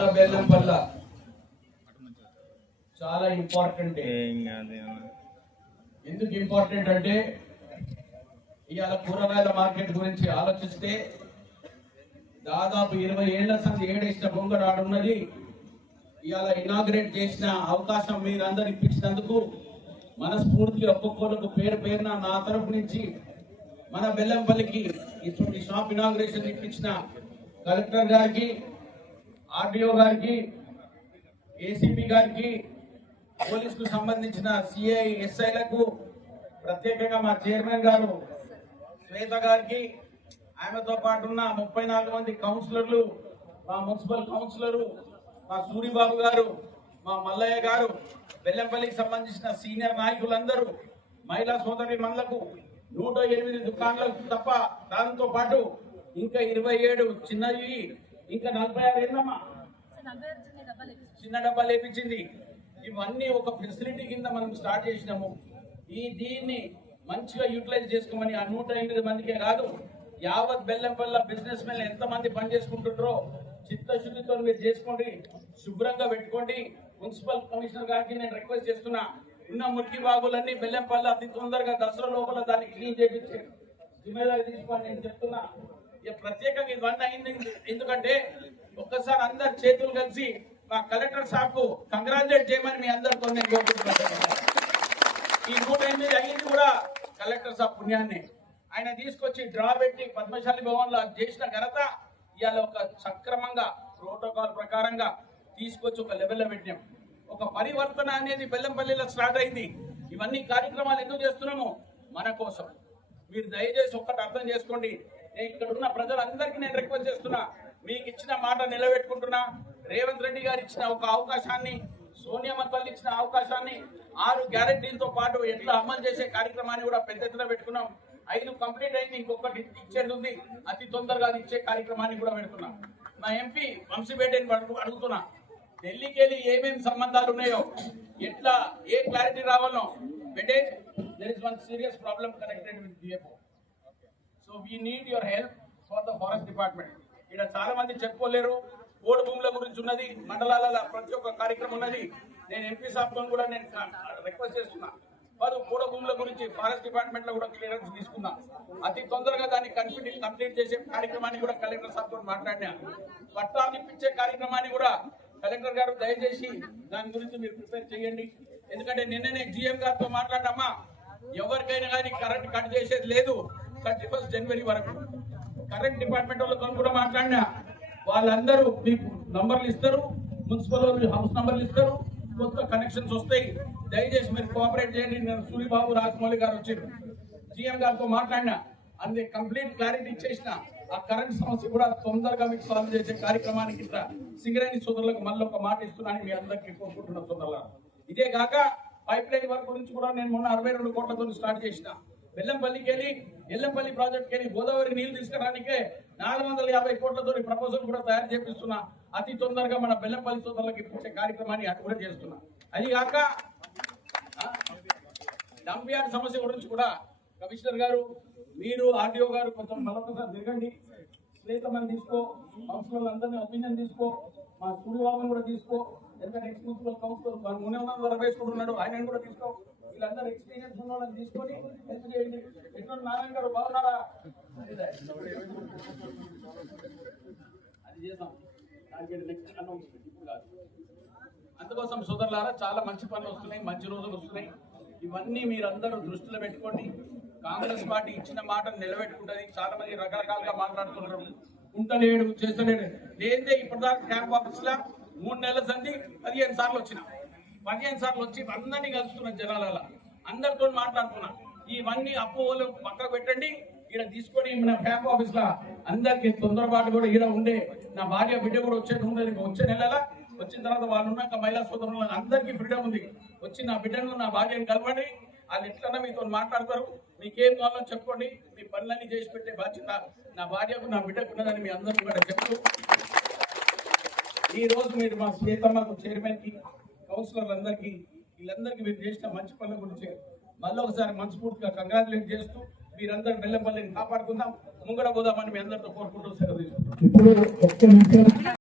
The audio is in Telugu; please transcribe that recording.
మన బెల్లంపల్ల చాలా ఇంపార్టెంట్ ఎందుకు ఇంపార్టెంట్ అంటే ఇవాళ కూరగాయల మార్కెట్ గురించి ఆలోచిస్తే దాదాపు ఇరవై ఏళ్ళ సంది ఏడేసిన బొంగడు ఆడున్నది ఇవాళ ఇనాగ్రేట్ చేసిన అవకాశం మీరందరూ ఇప్పించినందుకు మనస్ఫూర్తిగా ఒక్కొక్కరికి పేరు పేరున నా తరపు నుంచి మన బెల్లంపల్లికి ఇటువంటి షాప్ ఇనాగ్రేషన్ ఇప్పించిన కలెక్టర్ గారికి ఆర్డీఓ గారికి ఏసీపీ గారికి పోలీసుకు సంబంధించిన సిఐ ఎస్ఐలకు ప్రత్యేకంగా మా చైర్మన్ గారు శ్వేత గారికి ఆమెతో పాటు ఉన్న ముప్పై నాలుగు మంది కౌన్సిలర్లు మా మున్సిపల్ కౌన్సిలరు మా సూరిబాబు గారు మా మల్లయ్య గారు బెల్లంపల్లికి సంబంధించిన సీనియర్ నాయకులందరూ మహిళా సోదరి మందలకు నూట ఎనిమిది దుకాణాలకు తప్ప దాంతో పాటు ఇంకా ఇరవై ఏడు చిన్నవి ఇంకా నలభై ఆరు ఏందమ్మా చిన్న డబ్బా లేపించింది. ఇవన్నీ ఒక ఫెసిలిటీ కింద మనం స్టార్ట్ చేసినాము. ఈ దీన్ని మంచిగా యూటిలైజ్ చేసుకోమని ఆ నూట ఎనిమిది మందికే కాదు యావత్ బెల్లంపల్ల బిజినెస్ మెన్ ఎంత మంది పని చేసుకుంటుంటారో చిత్తశుద్ధితో మీరు చేసుకోండి శుభ్రంగా పెట్టుకోండి. మున్సిపల్ కమిషనర్ గారికి నేను రిక్వెస్ట్ చేస్తున్నా ఉన్న మురికి బాగులన్నీ బెల్లంపల్ల అతి తొందరగా దసరా లోపల దాన్ని క్లీన్ చేపించి. జిమ్మేదారి తీసుకోండి నేను చెప్తున్నా. ప్రత్యేకంగా ఇవన్నీ అయింది. ఎందుకంటే ఒక్కసారి అందరు చేతులు కలిసి మా కలెక్టర్ సాబ్కు కంగ్రాచులేట్ చేయమని మీ అందరితో నేను కోరుకుంటున్నాను ఈ నూట ఎనిమిది అయింది కూడా కలెక్టర్ సాబ్ పుణ్యాన్ని. ఆయన తీసుకొచ్చి డ్రా పెట్టి పద్మశాలి భవన్లో చేసిన ఘనత ఇవాళ ఒక సక్రమంగా ప్రోటోకాల్ ప్రకారంగా తీసుకొచ్చి ఒక లెవెల్లో పెట్టినాం. ఒక పరివర్తన అనేది బెల్లంపల్లిలో స్టార్ట్ అయింది. ఇవన్నీ కార్యక్రమాలు ఎందుకు చేస్తున్నాము మన కోసం. మీరు దయచేసి ఒక్కటి అర్థం చేసుకోండి. ఇక్కడ ఉన్న ప్రజలందరికీ నేను రిక్వెస్ట్ చేస్తున్నా మీకు ఇచ్చిన మాట నిలబెట్టుకుంటున్నా. రేవంత్ రెడ్డి గారు ఇచ్చిన ఒక అవకాశాన్ని సోనియా తల్లి ఇచ్చిన అవకాశాన్ని ఆరు గ్యారెంటీలతో పాటు ఎట్లా అమలు చేసే కార్యక్రమాన్ని కూడా పెద్ద ఎత్తున పెట్టుకున్నాం. ఐదు కంప్లీట్ అయింది ఇంకొకటి ఇచ్చేది ఉంది. అతి తొందరగా ఇచ్చే కార్యక్రమాన్ని కూడా పెడుతున్నాం మా ఎంపీ వంశీపేటని అడుగుతున్నా. ఢిల్లీకి వెళ్ళి ఏమేమి సంబంధాలు ఉన్నాయో ఎట్లా ఏ క్లారిటీ రావాలో but there is one serious problem connected with DFO so we need your help for the forest department ఇక్కడ చాలా మంది చెప్పుకోలేరు ఓడి భూముల గురించి ఉన్నది మండలాల ప్రతి ఒక్క కార్యక్రమం ఉన్నది. నేను ఎంపీ సాబ్తో కూడా నేను రిక్వెస్ట్ చేస్తున్నా. వారు పూల భూముల గురించి ఫారెస్ట్ డిపార్ట్మెంట్లో కూడా క్లియరెన్స్ తీసుకుందాం అతి తొందరగా దాన్ని కంప్లీట్ కంప్లీట్ చేసే కార్యక్రమాన్ని కూడా కలెక్టర్ సాబ్తో మాట్లాడినా. పట్టాలు ఇప్పించే కార్యక్రమాన్ని కూడా కలెక్టర్ గారు దయచేసి దాని గురించి మీరు ప్రిపేర్ చేయండి. ఎందుకంటే నిన్ననే జిఎం గారితో మాట్లాడమ్మా ఎవరికైనా కానీ కరెంట్ కట్ చేసేది లేదు. థర్టీ ఫస్ట్ జనవరి వరకు కరెంట్ డిపార్ట్మెంట్ వాళ్ళతో కూడా మాట్లాడినా. వాళ్ళందరూ మీకు నంబర్లు ఇస్తారు మున్సిపల్ వాళ్ళు హౌస్ నంబర్లు ఇస్తారు కొత్త కనెక్షన్స్ వస్తాయి. దయచేసి మీరు కోఆపరేట్ చేయండి. నేను సూరిబాబు రాజమౌళి గారు వచ్చారు. జీఎం గారితో మాట్లాడినా. అన్ని కంప్లీట్ క్లారిటీ ఇచ్చేసిన. ఆ కరెంట్ సమస్య కూడా తొందరగా మీకు సాల్వ్ చేసే కార్యక్రమానికి ఇంత సింగరేణి సోదరులకు మళ్ళీ ఒక మాట ఇస్తున్నానని మీ అందరికీ కోరుకుంటున్న సోదరుల ఇదే కాక పైప్ లైన్ వర్క్ గురించి కూడా నేను మొన్న అరవై రెండు కోట్లతో స్టార్ట్ చేసిన. బెల్లంపల్లికి వెళ్ళి ఎల్లంపల్లి ప్రాజెక్ట్కి వెళ్ళి గోదావరి నీళ్ళు తీసుకురానికే నాలుగు వందల యాభై కోట్లతో ప్రపోజల్ కూడా తయారు చేపిస్తున్నా అతి తొందరగా మన బెల్లంపల్లి సోదరులకు ఇప్పించే కార్యక్రమాన్ని అటు కూడా చేస్తున్నా. అది కాక డంప్ యార్డ్ సమస్య గురించి కూడా కమిషనర్ గారు మీరు ఆర్డీఓ గారు కొంచెం మరొకసారి దిగండి శ్వేతమని తీసుకో కౌన్సిలర్ అందరినీ ఒపీనియన్ తీసుకో మా సూర్యబాబుని కూడా తీసుకో ఎందుకంటే ఎక్స్ మున్సిపల్ కౌన్సిలర్ మన మునే ఉన్న వరవేసుకుంటున్నాడు ఆయన కూడా తీసుకో. వీళ్ళందరూ ఎక్స్పీరియన్స్ ఉన్న వాళ్ళని తీసుకొని హెల్ప్ చేయండి. ఎట్లా నారాయణ గారు బాగున్నారా? అది చేసాం దానికి నెక్స్ట్ అనౌన్స్మెంట్ ఇప్పుడు కాదు. అందుకోసం సోదరులారా చాలా మంచి పనులు వస్తున్నాయి మంచి రోజులు వస్తున్నాయి. ఇవన్నీ మీరందరూ దృష్టిలో పెట్టుకోండి. కాంగ్రెస్ పార్టీ ఇచ్చిన మాటను నిలబెట్టుకుంటుంది. చాలా మంది రకరకాలుగా మాట్లాడుతున్నారు. ఉంటలేడు చేస్తలేడు. లేదే ఇప్పటిదాకా క్యాంప్ ఆఫీస్ లా మూడు నెలల సంది పదిహేను సార్లు వచ్చిన. పదిహేను సార్లు వచ్చి అందరినీ కలుస్తున్న జనాలలో. అందరితో మాట్లాడుతున్నా. ఇవన్నీ అప్పులు పక్కకు పెట్టండి. ఈడ తీసుకొని మన క్యాంప్ ఆఫీస్ లా అందరికి తొందరపాటు కూడా ఈడ ఉండే నా భార్య బిడ్డ కూడా వచ్చేది ఉండేది. వచ్చే నెలల వచ్చిన తర్వాత వాళ్ళు ఉన్నాక మహిళా సోదరులు అందరికీ ఫ్రీడమ్ ఉంది. వచ్చి నా బిడ్డను నా భార్యను కలవండి. వాళ్ళు ఎట్లన్నా మీతో మాట్లాడతారు. మీకేం కావాలో చెప్పుకోండి. మీ పనులన్నీ చేసి పెట్టే బాధ్యత నా భార్యకు నా బిడ్డకు ఉన్నదని మీ అందరికీ కూడా చెప్తూ ఈ రోజు మీరు మా సీతమ్మకు చైర్మన్కి కౌన్సిలర్ అందరికీ వీళ్ళందరికీ మీరు చేసిన మంచి పనుల గురించి మళ్ళీ ఒకసారి మనస్ఫూర్తిగా కంగ్రాచులేట్ చేస్తూ మీరందరూ బెల్లంపల్లిని కాపాడుకుందాం. ముంగడ పోదామని మీ అందరితో కోరుకుంటూ సెలవు తీసుకుంటాం ఇప్పుడు